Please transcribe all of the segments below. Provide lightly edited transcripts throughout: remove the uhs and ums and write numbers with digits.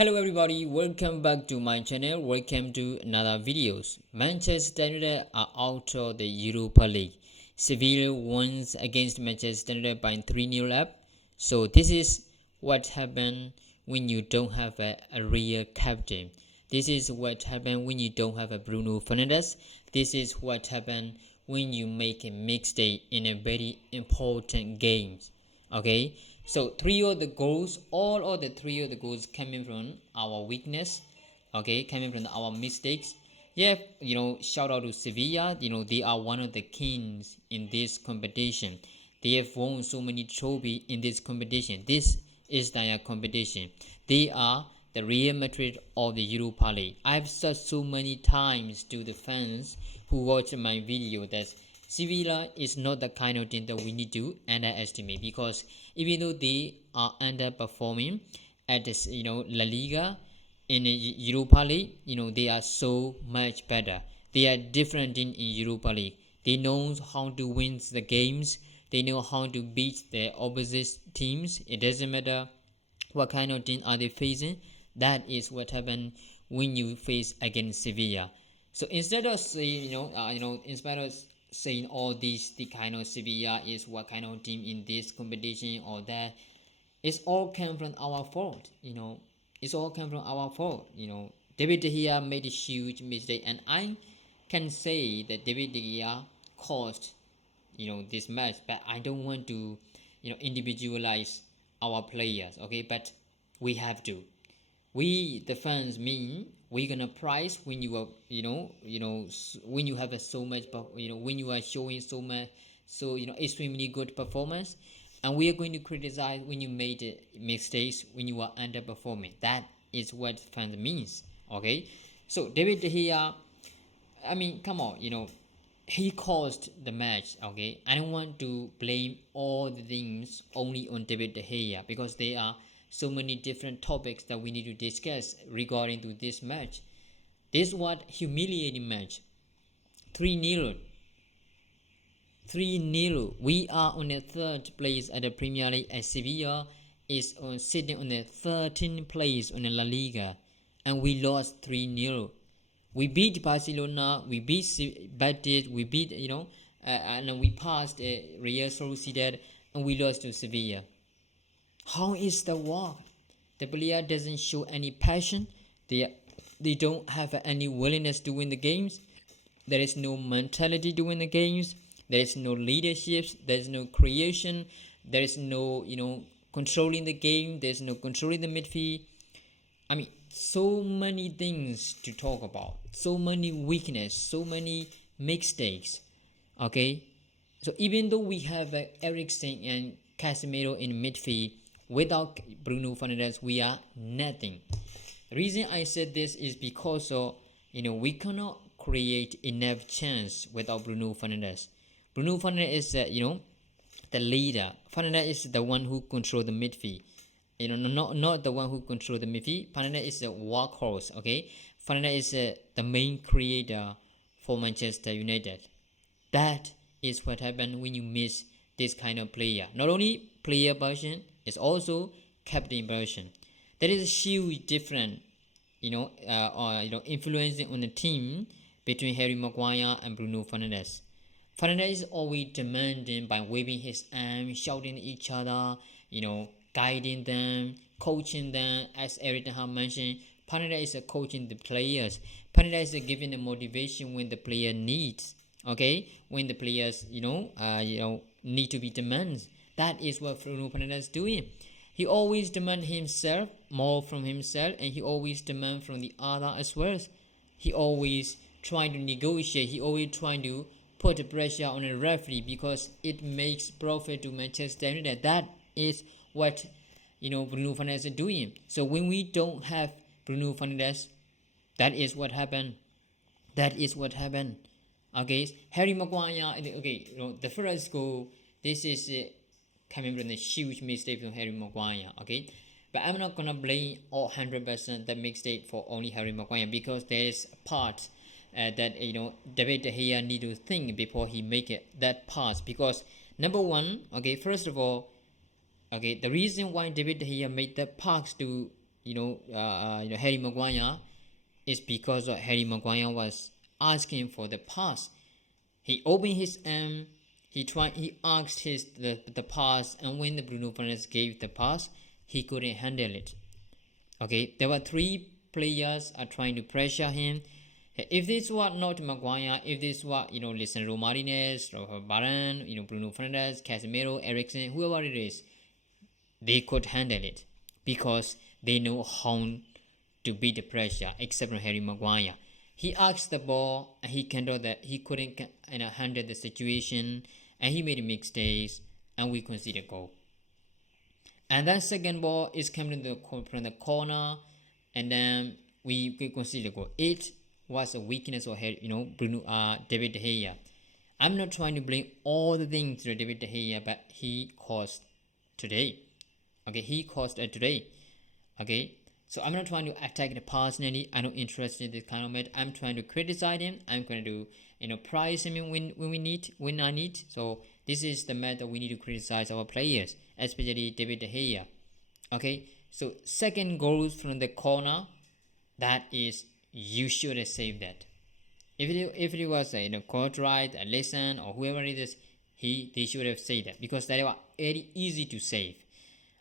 Hello everybody, welcome back to my channel. Welcome to another videos. Manchester United are out of the Europa League. Sevilla wins against Manchester United by 3-0 up. So this is what happened when you don't have a real captain. This is what happened when you don't have a Bruno Fernandes. This is what happened when you make a mistake in a very important games. Okay, so all of the three of the goals coming from our weakness, okay, coming from our mistakes. Yeah, shout out to Sevilla. They are one of the kings in this competition. They have won so many trophies in this competition. This is their competition. They are the Real Madrid of the Europa League. I've said so many times to the fans who watch my video that Sevilla is not the kind of team that we need to underestimate, because even though they are underperforming at this, La Liga, in Europa League, they are so much better. They are different in Europa League. They know how to win the games. They know how to beat the opposite teams. It doesn't matter what kind of team are they facing. That is what happened when you face against Sevilla. So instead of saying, instead of saying all these, the kind of Sevilla is what kind of team in this competition or that, it's all come from our fault. It's all come from our fault. David De Gea made a huge mistake, and I can say that David De Gea caused, this match. But I don't want to, individualize our players. Okay, but we have to. We the fans mean we're gonna prize when you are, when you have so much, when you are showing so much, so extremely good performance, and we are going to criticize when you made mistakes, when you are underperforming. That is what fans means. Okay, so David De Gea, I mean, come on, he caused the match. Okay, I don't want to blame all the things only on David De Gea, because there are so many different topics that we need to discuss regarding to this match. This was humiliating match. 3-0. 3-0. We are on the third place at the Premier League, as Sevilla is sitting on the 13th place on the La Liga, and we lost 3-0. We beat Barcelona, we beat Betis, we beat, and we passed Real Sociedad, and we lost to Sevilla. How is the work? The player doesn't show any passion. They don't have any willingness to win the games. There is no mentality to win the games. There is no leadership. There is no creation. There is no, controlling the game. There is no controlling the midfield. I mean, so many things to talk about. So many weakness. So many mistakes. Okay, so even though we have Eriksen and Casemiro in midfield, without Bruno Fernandes, we are nothing. The reason I said this is because of, we cannot create enough chance without Bruno Fernandes. Bruno Fernandes is, the leader. Fernandes is the one who controls the midfield. Not the one who controls the midfield. Fernandes is the workhorse. Okay, Fernandes is the main creator for Manchester United. That is what happens when you miss this kind of player. Not only player version, it's also captain version. There is a huge difference, influencing on the team between Harry Maguire and Bruno Fernandes. Fernandes is always demanding by waving his arm, shouting at each other, guiding them, coaching them. As Eric Ten Hag mentioned, Fernandes is coaching the players. Fernandes is giving the motivation when the player needs. Okay, when the players, need to be demands. That is what Bruno Fernandes is doing. He always demands himself, more from himself, and he always demands from the other as well. He always trying to negotiate. He always trying to put pressure on a referee, because it makes profit to Manchester United. That is what, Bruno Fernandes is doing. So when we don't have Bruno Fernandes, that is what happened. That is what happened. Okay, Harry Maguire. Okay, the first goal. This is coming from a huge mistake from Harry Maguire. Okay, but I'm not gonna blame all 100% that mistake for only Harry Maguire, because there is a part that David De Gea need to think before he make it that pass. Because number one, okay, first of all, okay, the reason why David De Gea made that pass to Harry Maguire, is because Harry Maguire was asking for the pass. He opened his arm. He asked the pass, and when the Bruno Fernandes gave the pass, he couldn't handle it. Okay, there were three players are trying to pressure him. If this were not Maguire, if this were Lisandro Martinez, Varane, Bruno Fernandes, Casemiro, Eriksen, whoever it is, they could handle it because they know how to beat the pressure. Except for Harry Maguire, he asked the ball and he handled that. He couldn't handle the situation, and he made mistakes, and we conceded a goal. And that second ball is coming from the corner, and then we conceded a goal. It was a weakness of David De Gea. I'm not trying to blame all the things to David De Gea, but he caused today. Okay, he caused it today. Okay, so I'm not trying to attack the personally. I'm not interested in this kind of match. I'm trying to criticize him. I'm going to prize him when I need. So this is the match that we need to criticize our players, especially David De Gea. Okay, so second goals from the corner, that is, you should have saved that. If it was Cartwright, Alisson, or whoever it is, they should have saved that, because they were very easy to save.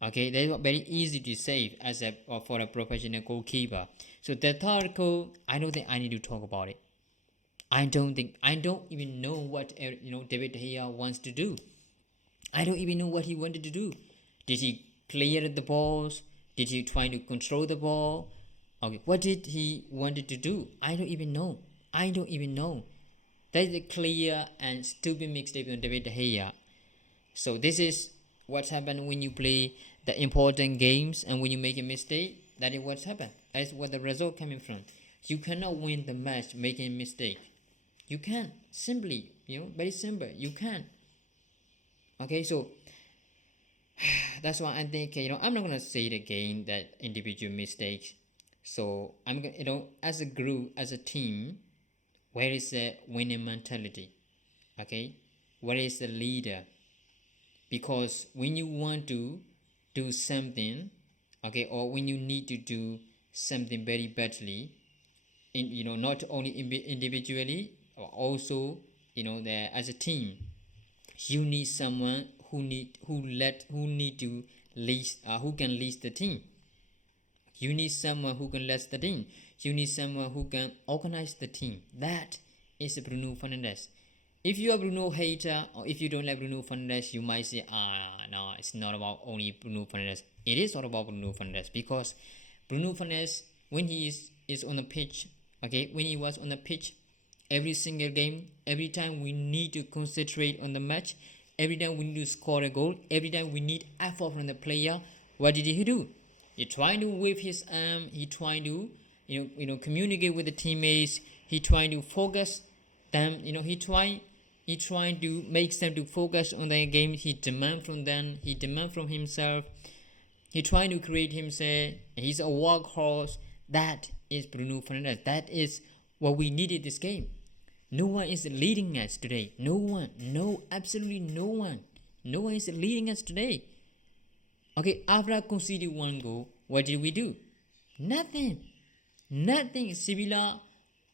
Okay, they were very easy to save for a professional goalkeeper. So the third goal, I don't think I need to talk about it. I don't even know what David De Gea wants to do. I don't even know what he wanted to do. Did he clear the balls? Did he try to control the ball? Okay, what did he wanted to do? I don't even know. That is a clear and stupid mistake on David De Gea. So this is what's happened when you play the important games, and when you make a mistake, that is what's happened. That is what the result coming from. You cannot win the match making a mistake. You can simply, very simple. You can. Okay, so that's why I think I'm not gonna say it again, that individual mistakes. So I'm gonna as a group, as a team, where is the winning mentality? Okay, where is the leader? Because when you want to do something, okay, or when you need to do something very badly, not only individually, or also as a team, you need someone who can lead the team. You need someone who can lead the team. You need someone who can organize the team. That is Bruno Fernandes. If you are Bruno hater, or if you don't like Bruno Fernandes, you might say, no, it's not about only Bruno Fernandes. It is all about Bruno Fernandes, because Bruno Fernandes, when he is on the pitch, okay, when he was on the pitch, every single game, every time we need to concentrate on the match, every time we need to score a goal, every time we need effort from the player, what did he do? He tried to wave his arm. He tried to communicate with the teammates. He tried to focus them. He tried to make them to focus on the game. He demand from them. He demand from himself. He tried to create himself. He's a workhorse. That is Bruno Fernandes. That is what we needed this game. No one is leading us today. No one. No, absolutely no one. No one is leading us today. Okay, after conceding one goal, what did we do? Nothing. Sevilla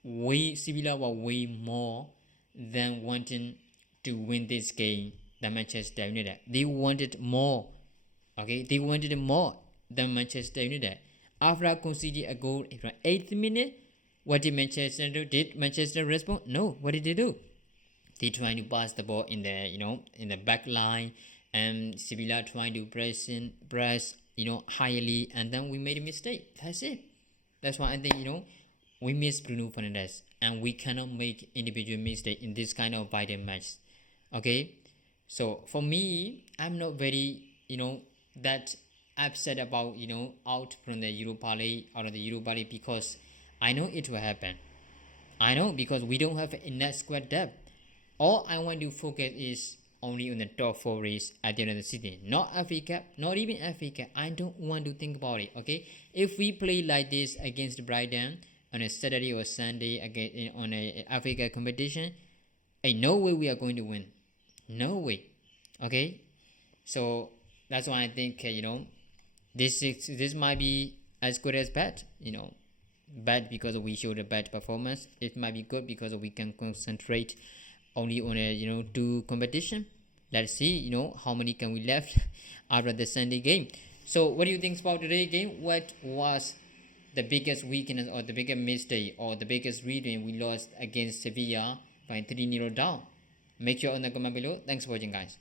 were way more than wanting to win this game than Manchester United. They wanted more. Okay, they wanted more than Manchester United. After conceding a goal in the 8th minute, what did Manchester do? Did Manchester respond? No. What did they do? They tried to pass the ball in the back line, and Sevilla trying to press highly, and then we made a mistake. That's it. That's why I think we miss Bruno Fernandes, and we cannot make individual mistake in this kind of vital match. Okay, so for me, I'm not very that upset about out from the Europa League, because I know it will happen. I know, because we don't have enough squad depth. All I want to focus is only on the top 4 race at the end of the season. Not Africa, not even Africa. I don't want to think about it, okay? If we play like this against Brighton on a Saturday or Sunday on a Africa competition, no way we are going to win. No way, okay? So that's why I think this might be as good as bad. Bad because we showed a bad performance. It might be good because we can concentrate only on a two competition. Let's see how many can we left after the Sunday game. So what do you think about today's game? What was the biggest weakness or the biggest mistake or the biggest reason we lost against Sevilla by 3-0 down? Make sure on the comment below. Thanks for watching, guys.